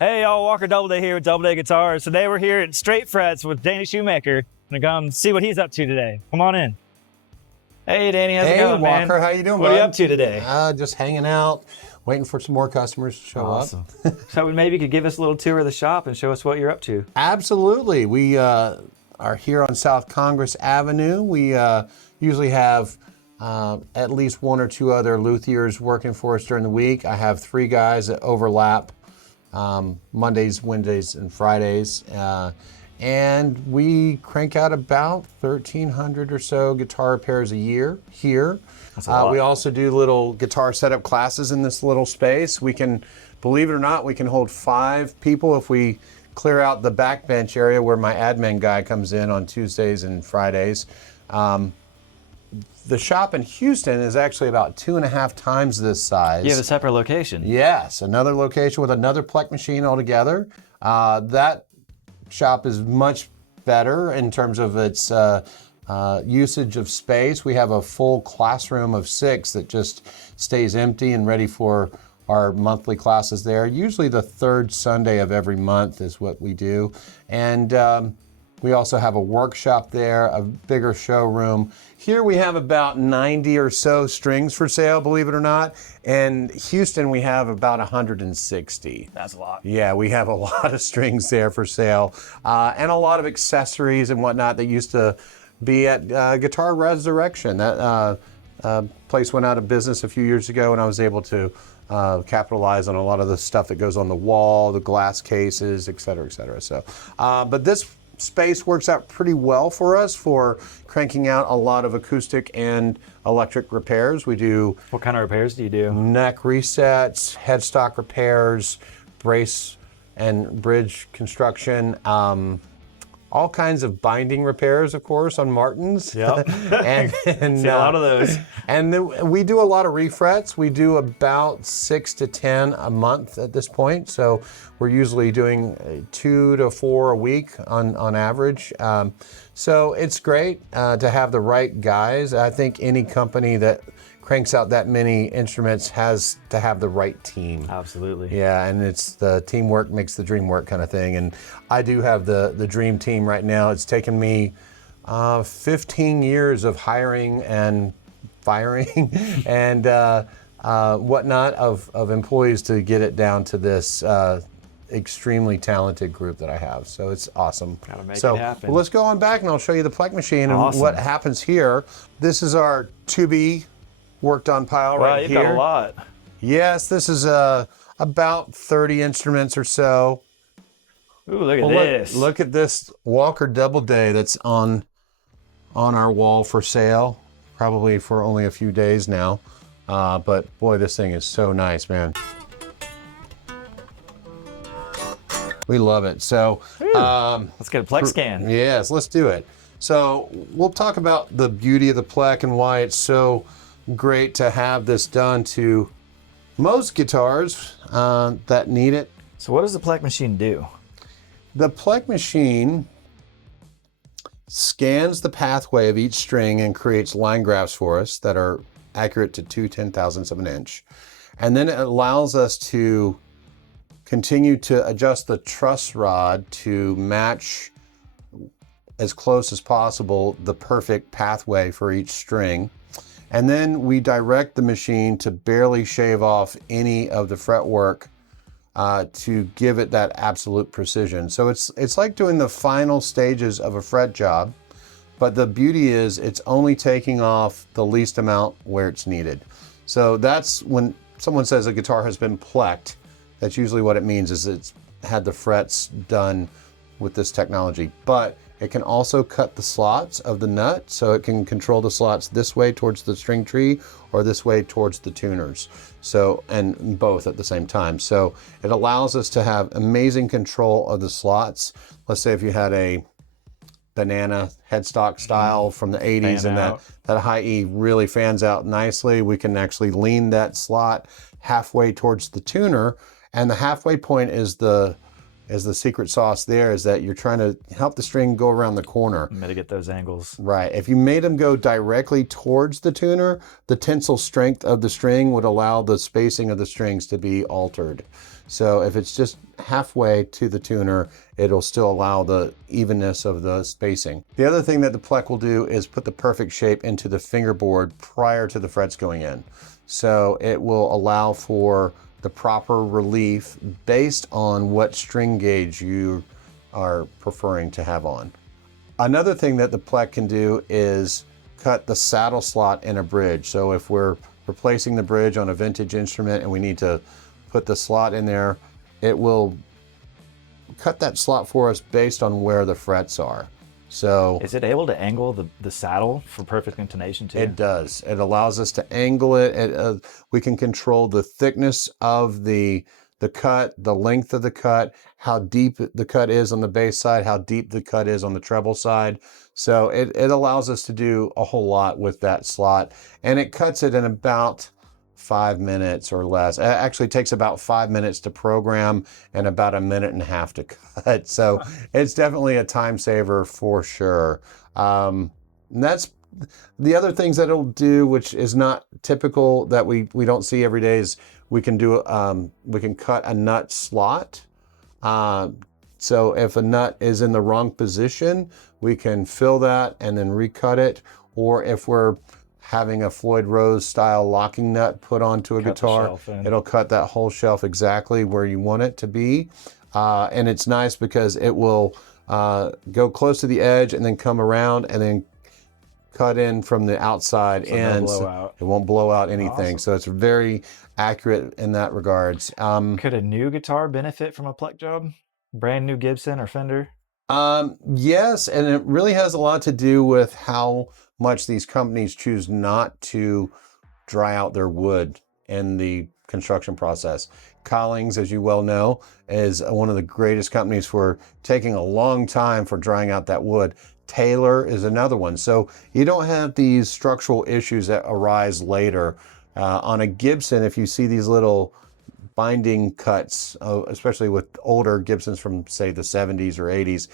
Hey y'all, Walker Doubleday here with Doubleday Guitars. Today we're here at Straight Frets with Danny Shoemaker. Gonna come see what he's up to today. Come on in. Hey Danny, how's it going, man? Walker, how you doing, What bud? are you up to today? Just hanging out, waiting for some more customers to show up. So maybe you could give us a little tour of the shop and show us what you're up to. Absolutely. We are here on South Congress Avenue. We usually have at least one or two other luthiers working for us during the week. I have 3 guys that overlap Mondays, Wednesdays, and Fridays. And we crank out about 1,300 or so guitar repairs a year here. That's a lot. We also do little guitar setup classes in this little space. We can, believe it or not, we can hold 5 people if we clear out the back bench area where my admin guy comes in on Tuesdays and Fridays. The shop in Houston is actually about 2.5 times this size. You have a separate location. Yes, another location with another Plek machine altogether. That shop is much better in terms of its usage of space. We have a full classroom of 6 that just stays empty and ready for our monthly classes there. Usually the 3rd Sunday of every month is what we do. And we also have a workshop there, a bigger showroom. Here we have about 90 or so strings for sale, believe it or not. And Houston, we have about 160. That's a lot. Yeah, we have a lot of strings there for sale, and a lot of accessories and whatnot that used to be at Guitar Resurrection. That place went out of business a few years ago, and I was able to capitalize on a lot of the stuff that goes on the wall, the glass cases, et cetera, et cetera. So, but this space works out pretty well for us for cranking out a lot of acoustic and electric repairs. We do What kind of repairs do you do? neck resets, headstock repairs, brace and bridge construction, all kinds of binding repairs, of course, on Martins. Yep. and See a lot of those. And then we do a lot of refrets. We do about 6 to 10 a month at this point. So we're usually doing 2 to 4 a week on average. So it's great to have the right guys. I think any company that cranks out that many instruments has to have the right team. Absolutely. Yeah, and it's the teamwork makes the dream work kind of thing. And I do have the dream team right now. It's taken me 15 years of hiring and firing and whatnot of employees to get it down to this extremely talented group that I have. So it's awesome. Gotta make So it happen. well, let's go on back and I'll show you the Plek machine and Awesome. what happens here. This is our 2B worked on pile Wow, right you've here. got a lot. Yes, this is about 30 instruments or so. Ooh, look at Well, this. Look at this Walker Doubleday that's on our wall for sale, probably for only a few days now. But boy, this thing is so nice, man. We love it. So, Let's get a Plek scan. yes, let's do it. So we'll talk about the beauty of the Plek and why it's so great to have this done to most guitars that need it. So what does the Plek machine do? The Plek machine scans the pathway of each string and creates line graphs for us that are accurate to 2/10,000ths of an inch. And then it allows us to continue to adjust the truss rod to match as close as possible the perfect pathway for each string. And then we direct the machine to barely shave off any of the fretwork to give it that absolute precision. So it's like doing the final stages of a fret job, but the beauty is it's only taking off the least amount where it's needed. So that's when someone says a guitar has been plecked, that's usually what it means is it's had the frets done with this technology. But it can also cut the slots of the nut, so it can control the slots this way towards the string tree or this way towards the tuners. So, and both at the same time. So it allows us to have amazing control of the slots. Let's say if you had a banana headstock style from the 80s Fan and out. that high E really fans out nicely, we can actually lean that slot halfway towards the tuner, and the halfway point is the is the secret sauce there, is that you're trying to help the string go around the corner. Mitigate those angles. Right. If you made them go directly towards the tuner, the tensile strength of the string would allow the spacing of the strings to be altered. So if it's just halfway to the tuner, it'll still allow the evenness of the spacing. The other thing that the Plek will do is put the perfect shape into the fingerboard prior to the frets going in. So it will allow for the proper relief based on what string gauge you are preferring to have on. Another thing that the Plek can do is cut the saddle slot in a bridge. So if we're replacing the bridge on a vintage instrument and we need to put the slot in there, it will cut that slot for us based on where the frets are. So is it able to angle the saddle for perfect intonation too? It does. It allows us to angle it. We can control the thickness of the cut, the length of the cut, how deep the cut is on the bass side, how deep the cut is on the treble side. So it allows us to do a whole lot with that slot, and it cuts it in about 5 minutes or less. It actually takes about 5 minutes to program and about 1.5 minutes to cut. So it's definitely a time saver for sure. And that's the other things that it'll do, which is not typical that we don't see every day, is we can do we can cut a nut slot. So if a nut is in the wrong position, we can fill that and then recut it. Or if we're having a Floyd Rose style locking nut put onto a guitar, it'll cut that whole shelf exactly where you want it to be. And it's nice because it will go close to the edge and then come around and then cut in from the outside in. So it won't blow out anything. Awesome. So it's very accurate in that regards. Could a new guitar benefit from a Plek job? Brand new Gibson or Fender? Yes, and it really has a lot to do with how much these companies choose not to dry out their wood in the construction process. Collings, as you well know, is one of the greatest companies for taking a long time for drying out that wood. Taylor is another one. So you don't have these structural issues that arise later. On a Gibson, if you see these little binding cuts, especially with older Gibsons from, say, the 70s or 80s,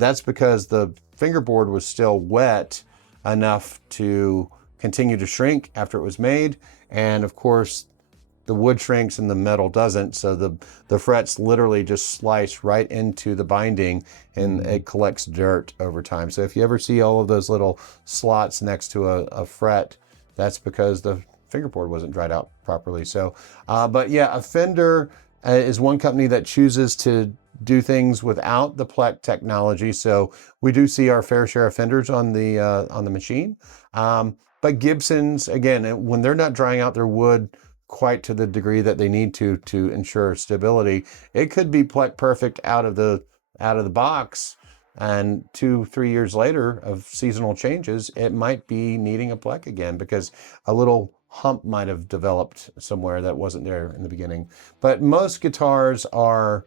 that's because the fingerboard was still wet enough to continue to shrink after it was made. And of course, the wood shrinks and the metal doesn't, so the frets literally just slice right into the binding and it collects dirt over time. So if you ever see all of those little slots next to a fret, that's because the fingerboard wasn't dried out properly. So, but yeah, a Fender is one company that chooses to do things without the Plek technology. So we do see our fair share of Fenders on the machine. But Gibsons, again, when they're not drying out their wood quite to the degree that they need to ensure stability, it could be Plek perfect out of the box, and 2-3 years later of seasonal changes, it might be needing a Plek again because a little hump might have developed somewhere that wasn't there in the beginning. But most guitars are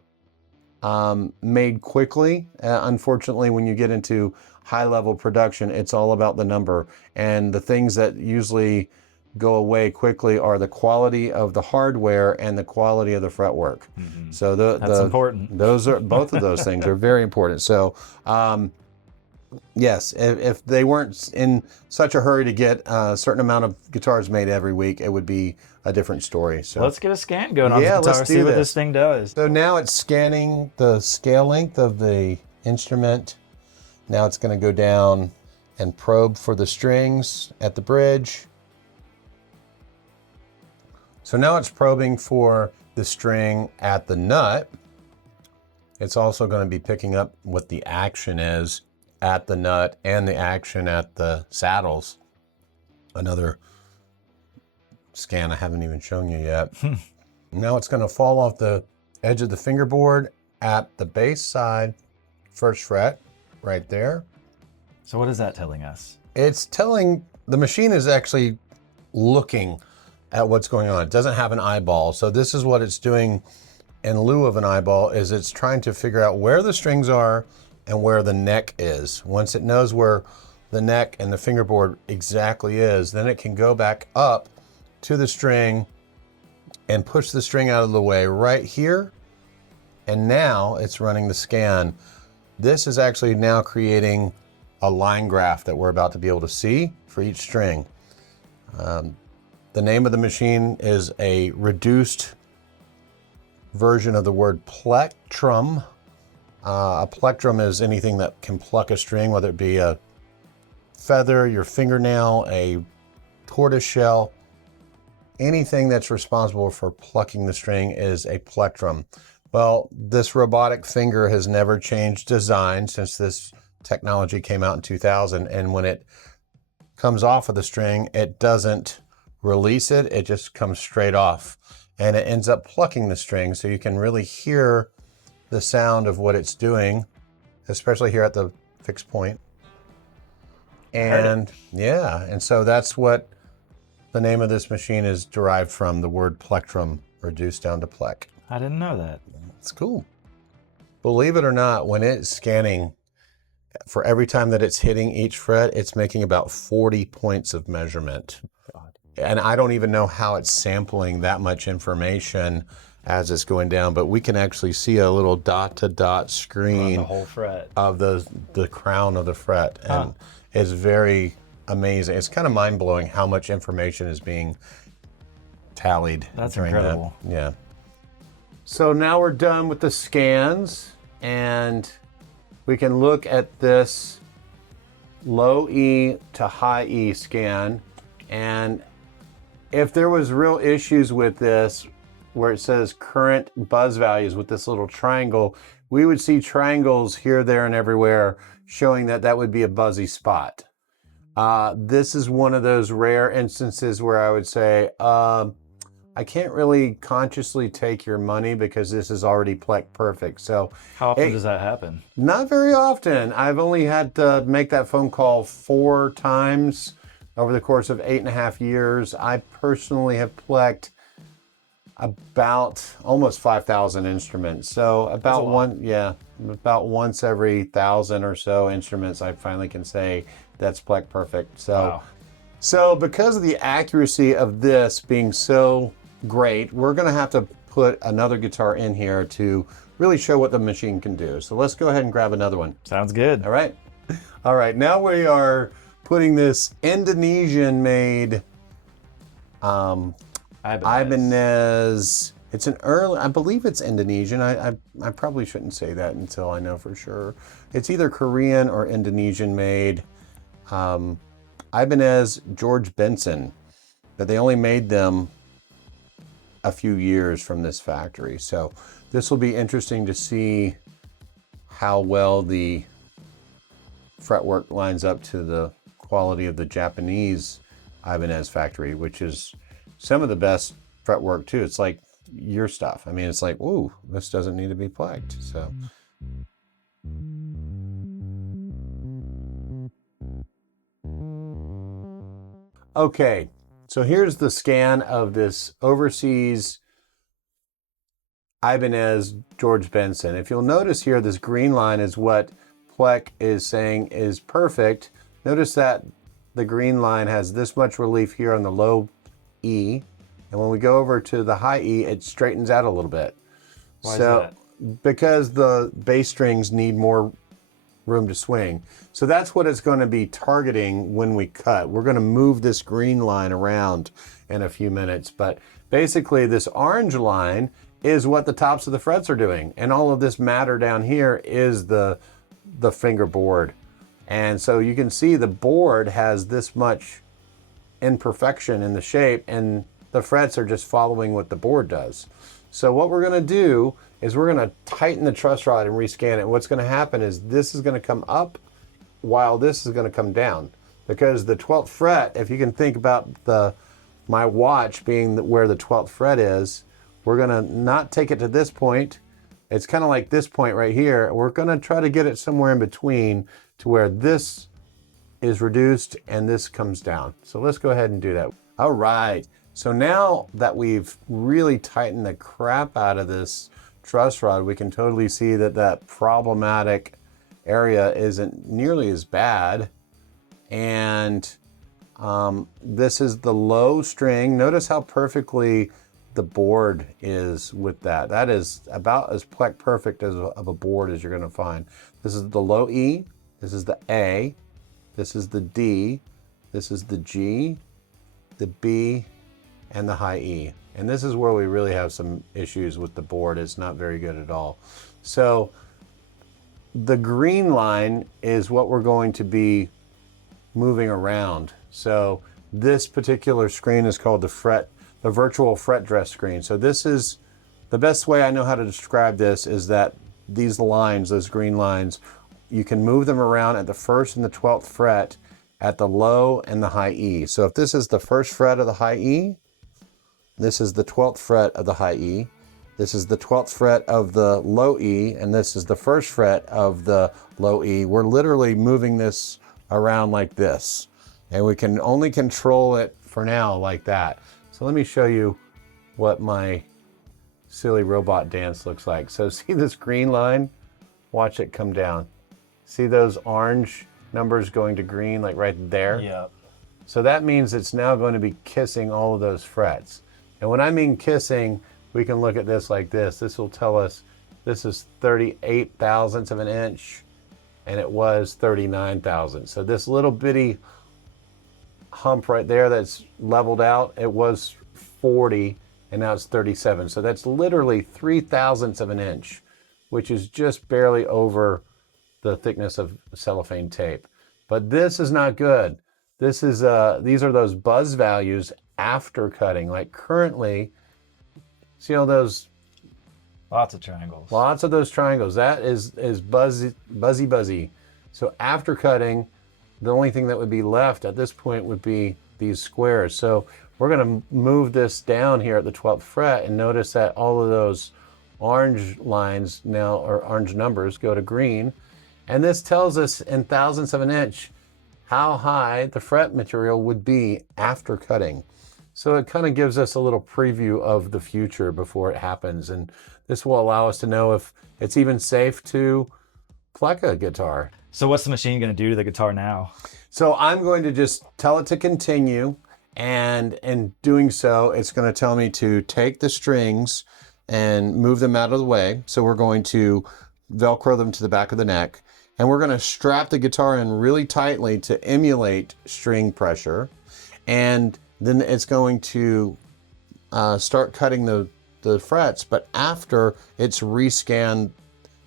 made quickly. Unfortunately, when you get into high level production, it's all about the number, and the things that usually go away quickly are the quality of the hardware and the quality of the fretwork. Mm-hmm. So that's important. Those are both of those things are very important. So yes, if they weren't in such a hurry to get a certain amount of guitars made every week, it would be a different story. So let's get a scan going on the guitar, see what this thing does. So now it's scanning the scale length of the instrument. Now it's going to go down and probe for the strings at the bridge. So now it's probing for the string at the nut. It's also going to be picking up what the action is at the nut and the action at the saddles. Another scan I haven't even shown you yet. Now it's going to fall off the edge of the fingerboard at the bass side, first fret, right there. So what is that telling us? It's telling, the machine is actually looking at what's going on. It doesn't have an eyeball. So this is what it's doing in lieu of an eyeball, is it's trying to figure out where the strings are and where the neck is. Once it knows where the neck and the fingerboard exactly is, then it can go back up to the string and push the string out of the way right here And now it's running the scan. This is actually now creating a line graph that we're about to be able to see for each string. The name of the machine is a reduced version of the word plectrum. A plectrum is anything that can pluck a string, whether it be a feather, your fingernail, a tortoise shell. Anything that's responsible for plucking the string is a plectrum. Well, this robotic finger has never changed design since this technology came out in 2000. And when it comes off of the string, it doesn't release it. It just comes straight off and it ends up plucking the string. So you can really hear the sound of what it's doing, especially here at the fixed point. And yeah, and so that's what the name of this machine is derived from, the word plectrum reduced down to plec. I didn't know that. It's cool. Believe it or not, when it's scanning, for every time that it's hitting each fret, it's making about 40 points of measurement. God. And I don't even know how it's sampling that much information as it's going down, but we can actually see a little dot-to-dot screen the whole fret of the crown of the fret. And it's very amazing. It's kind of mind-blowing how much information is being tallied. That's during incredible. that. Yeah. So now we're done with the scans, and we can look at this low E to high E scan. And if there was real issues with this, where it says current buzz values with this little triangle, we would see triangles here, there, and everywhere showing that that would be a buzzy spot. This is one of those rare instances where I would say, I can't really consciously take your money because this is already plec perfect. So how often does that happen? Not very often. I've only had to make that phone call 4 times over the course of 8.5 years. I personally have plecked about almost 5,000 instruments. So about about once every 1,000 or so instruments, I finally can say that's plec perfect. So, wow. So because of the accuracy of this being so great, we're going to have to put another guitar in here to really show what the machine can do. So let's go ahead and grab another one. Sounds good. All right. All right. Now we are putting this Indonesian-made Ibanez. It's an early, I believe it's Indonesian. I probably shouldn't say that until I know for sure. It's either Korean or Indonesian made. Ibanez George Benson, but they only made them a few years from this factory. So this will be interesting to see how well the fretwork lines up to the quality of the Japanese Ibanez factory, which is some of the best fretwork too. It's like your stuff. I mean, it's like, ooh, this doesn't need to be plecked. So. Okay, so here's the scan of this overseas Ibanez George Benson. If you'll notice here, this green line is what plec is saying is perfect. Notice that the green line has this much relief here on the low E. And when we go over to the high E, it straightens out a little bit. Why is that? Because the bass strings need more room to swing. So that's what it's going to be targeting when we cut. We're going to move this green line around in a few minutes. But basically this orange line is what the tops of the frets are doing. And all of this matter down here is the fingerboard. And so you can see the board has this much imperfection in the shape, and the frets are just following what the board does. So what we're going to do is we're going to tighten the truss rod and rescan it. What's going to happen is this is going to come up while this is going to come down, because the 12th fret, if you can think about my watch being where the 12th fret is, we're going to not take it to this point. It's kind of like this point right here. We're going to try to get it somewhere in between to where this is reduced and this comes down. So let's go ahead and do that. All right. So now that we've really tightened the crap out of this truss rod, we can totally see that that problematic area isn't nearly as bad. And this is the low string. Notice how perfectly the board is with that. That is about as perfect as of a board as you're going to find. This is the low E, this is the A, this is the D, this is the G, the B, and the high E. And this is where we really have some issues with the board. It's not very good at all. So the green line is what we're going to be moving around. So this particular screen is called the virtual fret dress screen. So this is the best way I know how to describe this, is that these lines, those green lines, you can move them around at the 1st and the 12th fret at the low and the high E. So if this is the 1st fret of the high E, this is the 12th fret of the high E, this is the 12th fret of the low E, and this is the 1st fret of the low E. We're literally moving this around like this, and we can only control it for now like that. So let me show you what my silly robot dance looks like. So see this green line? Watch it come down. See those orange numbers going to green, like right there? Yeah. So that means it's now going to be kissing all of those frets. And when I mean kissing, we can look at this like this. This will tell us this is 38 thousandths of an inch, and it was 39 thousandths. So this little bitty hump right there that's leveled out, it was 40, and now it's 37. So that's literally 3 thousandths of an inch, which is just barely over the thickness of cellophane tape. But this is not good. This is these are those buzz values after cutting. Like currently, see all those? Lots of triangles. Lots of those triangles. That is buzzy. So after cutting, the only thing that would be left at this point would be these squares. So we're going to move this down here at the 12th fret, and notice that all of those orange lines now, or orange numbers, go to green. And this tells us in thousandths of an inch how high the fret material would be after cutting. So it kind of gives us a little preview of the future before it happens. And this will allow us to know if it's even safe to pluck a guitar. So what's the machine going to do to the guitar now? So I'm going to just tell it to continue. And in doing so, it's going to tell me to take the strings and move them out of the way. So we're going to Velcro them to the back of the neck. And we're going to strap the guitar in really tightly to emulate string pressure. And then it's going to start cutting the frets, but after it's rescanned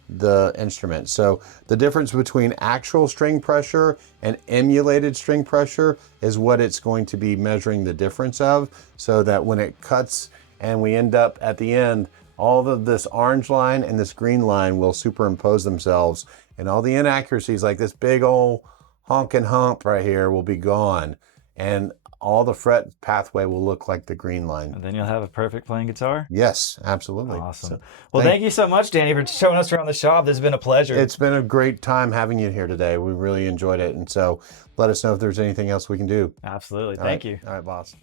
the instrument. So the difference between actual string pressure and emulated string pressure is what it's going to be measuring the difference of, so that when it cuts and we end up at the end, all of this orange line and this green line will superimpose themselves, and all the inaccuracies, like this big old honkin' hump right here, will be gone, and all the fret pathway will look like the green line. And then you'll have a perfect playing guitar? Yes, absolutely. Awesome. So, well, thank you so much, Danny, for showing us around the shop. This has been a pleasure. It's been a great time having you here today. We really enjoyed it. And so let us know if there's anything else we can do. Absolutely. Thank Thank you. you. All right, boss.